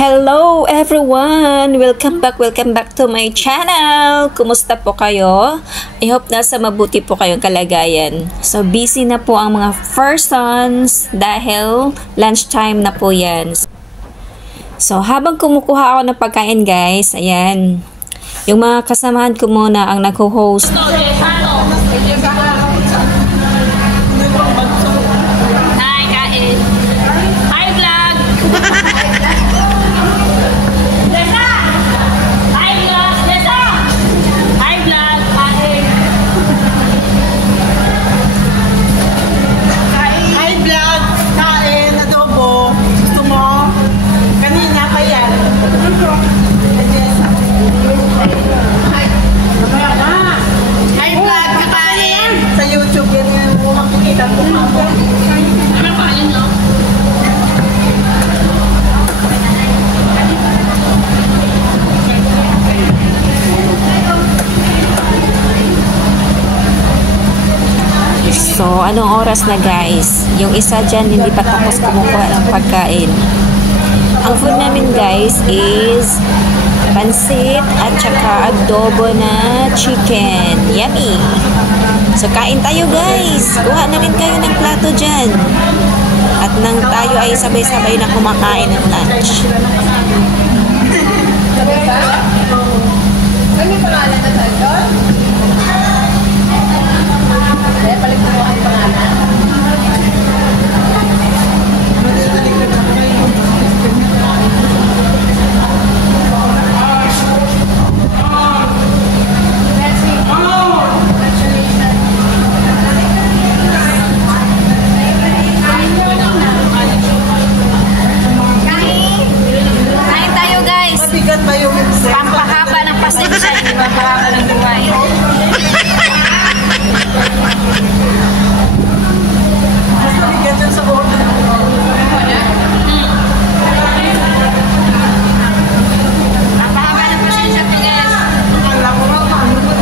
Hello everyone! Welcome back to my channel! Kumusta po kayo? I hope nasa mabuti po kayong kalagayan. So busy na po ang mga persons dahil lunchtime na po yan. So habang kumukuha ako ng pagkain guys, ayan, yung mga kasamahan ko muna ang nag-host. So, anong oras na guys? Yung isa dyan, hindi pa tapos kumukuha ng pagkain. Ang food namin guys is pansit at saka adobo na chicken. Yummy! So, kain tayo guys! Kuha na rin kayo ng plato dyan. At nang tayo ay sabay-sabay na kumakain ng lunch. Ano yung pangalan na tayo? Balik mo ang pangalan. Kain tayo guys. Mabigat ba yung pampahaba ng pasensya, hindi pampahaba ng buhay. Mas mabigat yan sa buhok. Napahaba ng pasensya ko guys. Alam mo ba?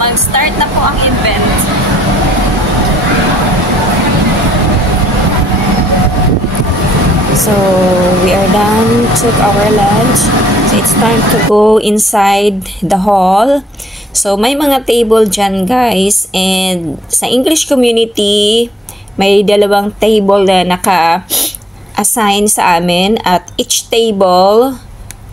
Mag-start na po ang event. So, we are done, took our lunch. So, it's time to go inside the hall. So, may mga table dyan, guys. And sa English community, May dalawang table na naka-assign sa amin at each table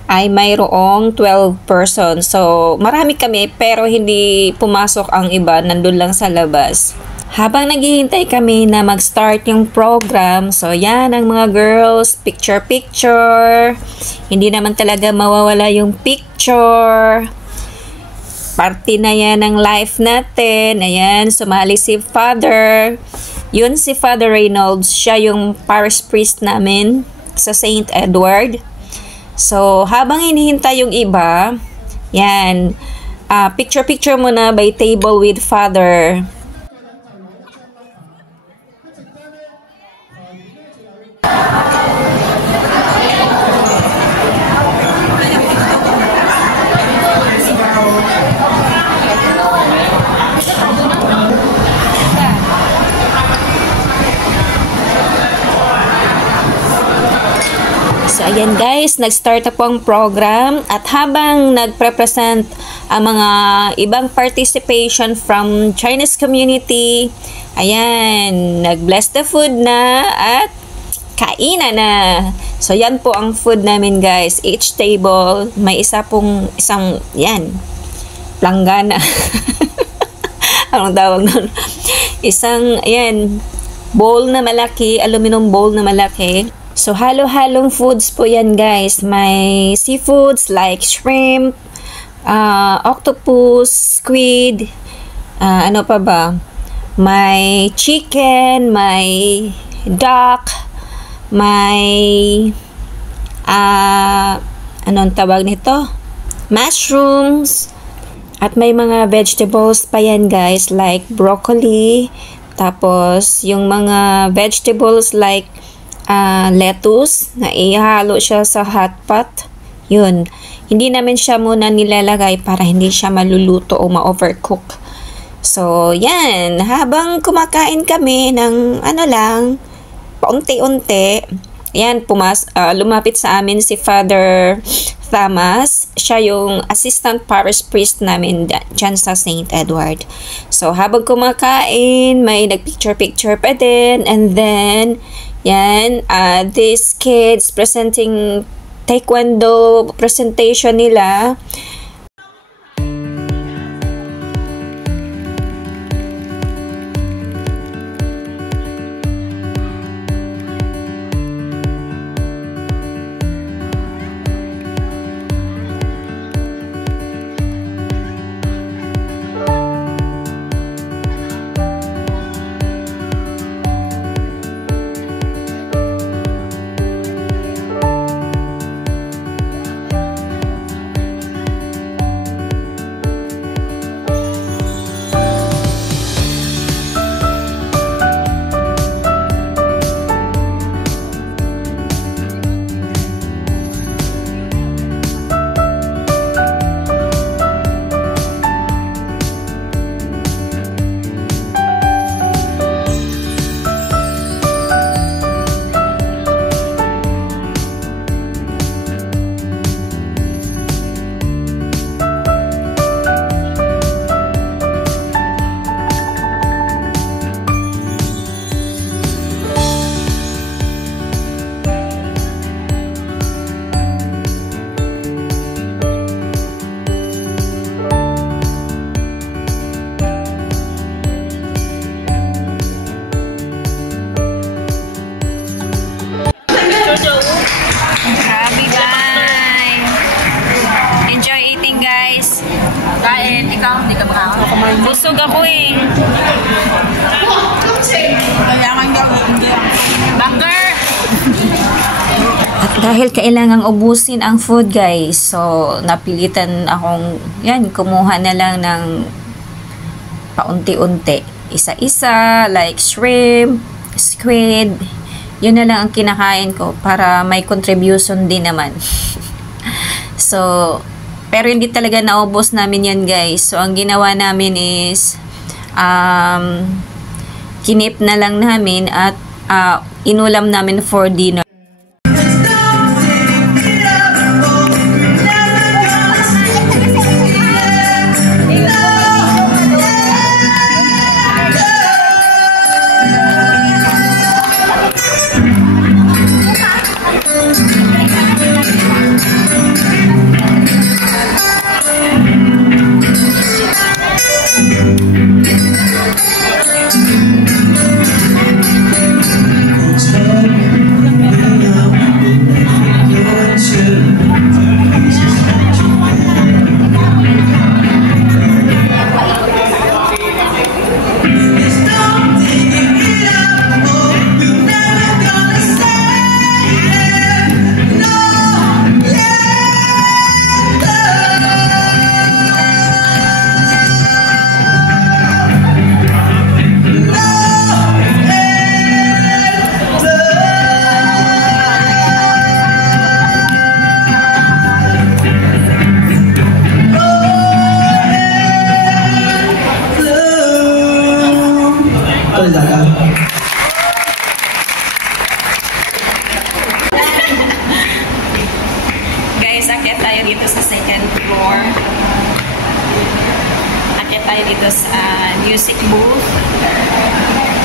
ay mayroong 12 persons. So, marami kami pero hindi pumasok ang iba, nandun lang sa labas. Habang naghihintay kami na mag-start yung program, so yan ang mga girls, picture-picture. Hindi naman talaga mawawala yung picture. Party na yan ng life natin. Ayan, sumali si Father. Yun si Father Reynolds, siya yung parish priest namin sa St. Edward. So, habang hinihintay yung iba, yan, picture-picture muna by table with Father. So, ayan guys, nag-start na po ang program at habang nagpre-present ang mga ibang participation from Chinese community, ayan, nag-bless the food na at kainan na. So, yan po ang food namin guys. Each table, may isang, yan, planggana. Anong tawag nun? Isang, ayan, bowl na malaki, aluminum bowl na malaki. So, halo-halong foods po yan guys. May seafoods like shrimp, octopus, squid, ano pa ba? May chicken, may duck, may, anong tawag nito? Mushrooms, at may mga vegetables pa yan guys like broccoli, tapos yung mga vegetables like lettuce na ihalo siya sa hot pot. Yun. Hindi namin siya muna nilalagay para hindi siya maluluto o ma-overcook. So, yan. Habang kumakain kami ng ano lang, paunti-unti, yan, lumapit sa amin si Father Thomas. Siya yung assistant parish priest namin dyan sa St. Edward. So, habang kumakain, may nagpicture-picture pa din. And then, yan, these kids presenting taekwondo presentation nila. Happy bye! Enjoy eating guys! Kain, ikaw, hindi ka makakain. Busog ako eh! Kailangan daw, hindi. Banger! At dahil kailangang ubusin ang food guys, so napilitan akong, yan, kumuha na lang ng paunti-unti. Isa-isa, like shrimp, squid, yun na lang ang kinakain ko para may contribution din naman. So, pero hindi talaga naubos namin yan guys. So, ang ginawa namin is kinip na lang namin at inulam namin for dinner. tayo dito sa music booth.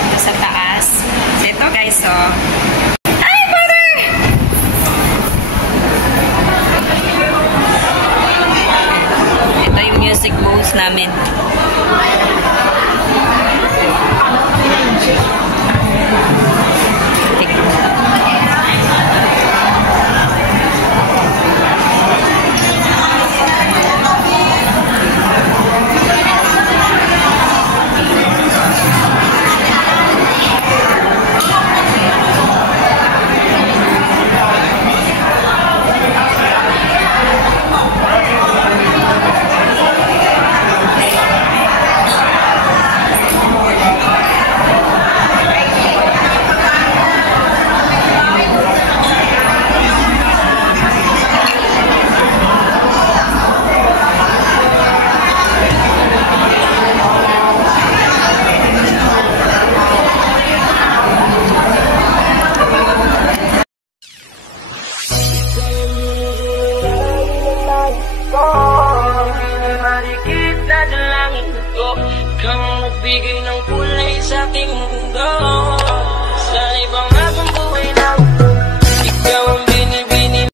Dito sa taas. So, ito guys, so. Hi, brother! Ito yung music booth namin. Marikit na dalangin ko, kang magbigay ng kulay sa aking mundo.